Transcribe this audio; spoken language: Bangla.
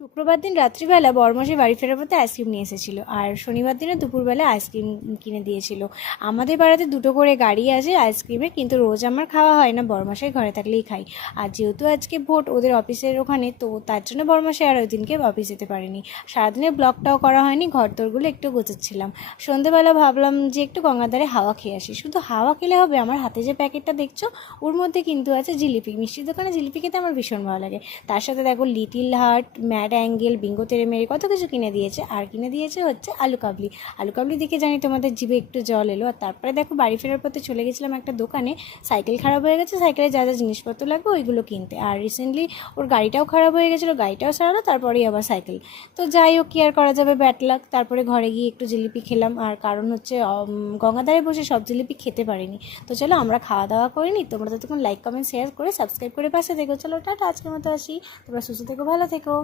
শুক্রবার দিন রাত্রিবেলা বরমশাই বাড়ি ফেরার পথে আইসক্রিম নিয়ে এসেছিলো, আর শনিবার দিনে দুপুরবেলা আইসক্রিম কিনে দিয়েছিল। আমাদের বাড়িতে দুটো করে গাড়ি আছে আইসক্রিমের, কিন্তু রোজ আমার খাওয়া হয় না, বরমশাই ঘরে থাকলেই খাই। আর যেহেতু আজকে ভোট ওদের অফিসের ওখানে, তো তার জন্য বরমশাই আর ওই দিনকে অফিস যেতে পারেনি। সারাদিনের ব্লগটাও করা হয়নি, ঘরদোরগুলো একটু গোছাচ্ছিলাম। সন্ধেবেলা ভাবলাম যে একটু গঙ্গার ধারে হাওয়া খেয়ে আসি। শুধু হাওয়া খেলে হবে? আমার হাতে যে প্যাকেটটা দেখছো, ওর মধ্যে কিন্তু আছে জিলিপি। মিষ্টির দোকানে জিলিপি খেতে আমার ভীষণ ভালো লাগে। তার সাথে দেখো little heart, mad angle, Bingo তেরে মেরে কত কিছু কিনে দিয়েছে। আর কিনে দিয়েছে হচ্ছে আলু কাবলি। আলু কাবলি দেখে জানি তোমাদের জিভে একটু জল এলো। আর তারপরে দেখো বাড়ি ফেরার পথে চলে গেছিলাম একটা দোকানে। সাইকেল খারাপ হয়ে গেছে, সাইকেলে যা যা জিনিসপত্র লাগবে ওইগুলো কিনতে। আর রিসেন্টলি ওর গাড়িটাও খারাপ হয়ে গেছিলো, গাড়িটাও সারালো, তারপরেই আবার সাইকেল। তো যাই হোক, কি আর করা যাবে, ব্যাড লাক। তারপরে ঘরে গিয়ে একটু জিলিপি খেলাম, আর কারণ হচ্ছে গঙ্গাধারে বসে সব জিলিপি খেতে পারিনি। তো চলো আমরা খাওয়া দাওয়া করিনি। তোমরা ততক্ষণ লাইক কমেন্ট শেয়ার করে সাবস্ক্রাইব করে পাশে দেখো। চলো টাটা, আজকের মতো আসি। তোমরা সুস্থ থেকো, ভালো থেকো।